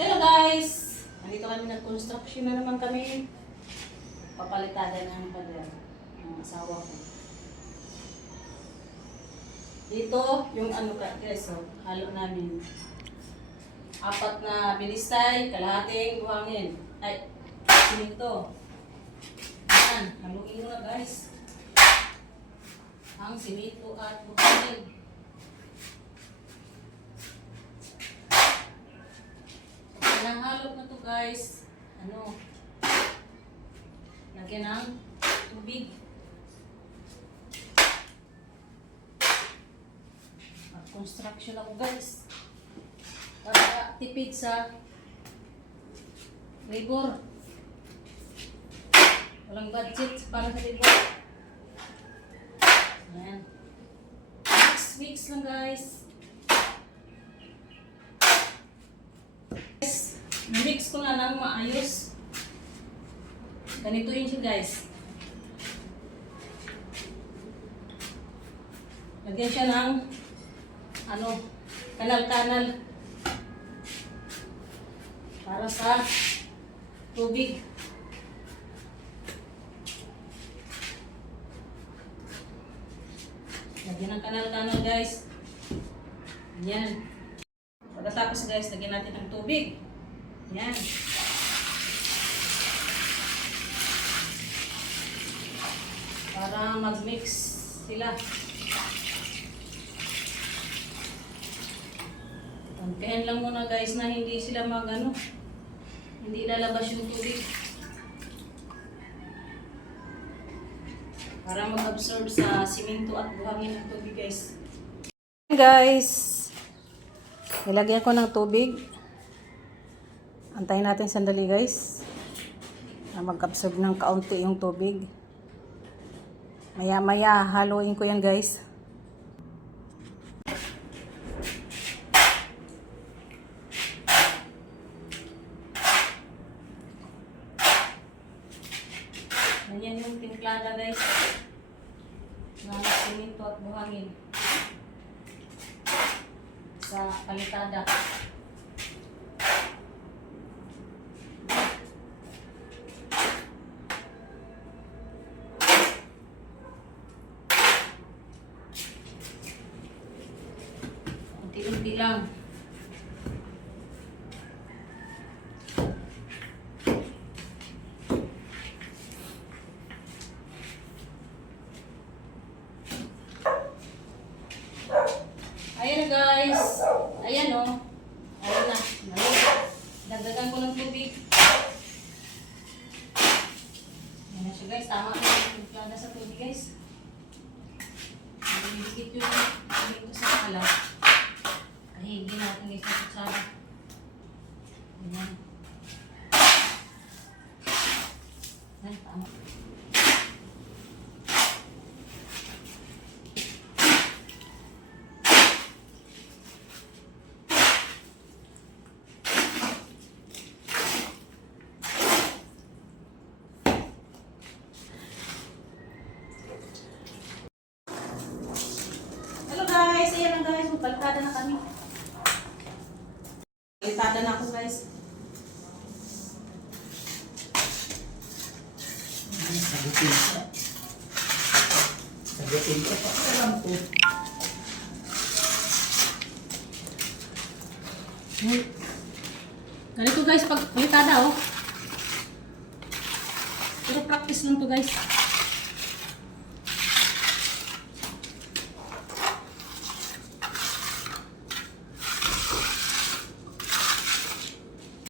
Hello guys! Nandito kami nag-construction na naman kami. Papalitada ng pader ng asawa ko. Dito, yung ano guys, halo namin. 4 na bilistay, kalahating buhangin. Ay, simento. Ayan, haluin mo na guys. Ang simento at buhangin. Halo na to guys, lagyan ng tubig. Mag-construction ako guys. Para tipid sa labor. Walang budget para sa labor. Ayan. Mix lang guys. Mix ko na lang maayos. Ganito yun siya guys. Lagyan siya ng kanal-kanal para sa tubig. Lagyan ng kanal-kanal guys. Yan. Pagkatapos guys, lagyan natin ng tubig. Yan. Para mag-mix sila. Tantihan lang muna guys na hindi sila hindi lalabas yung tubig. Para mag-absorb sa simento at buhangin ng tubig guys. Guys, ilagyan ko ng tubig. Antayin natin sandali guys na mag-absorb ng kaunti yung tubig. Maya maya haluin ko yan guys. Ganyan yung timplada guys ng simento at buhangin sa palitada. Unti-unti lang. Ayan guys. Ayan o. Ayan na. Dagdagan ko ng tubig. Ayan na siya guys. Tama na yung plana sa tubig guys. Dikit yung dito sa kalat. Kahigin natin guys sa kutsara. Ayan. Ayan, tama. Hello guys! Ayan na guys. Magpalitada na kami. Palitada na ako guys. Sagutin ka. Sagutin ka pa. Alam ko. Ganito guys, pag palitada oh. Pero practice lang to guys.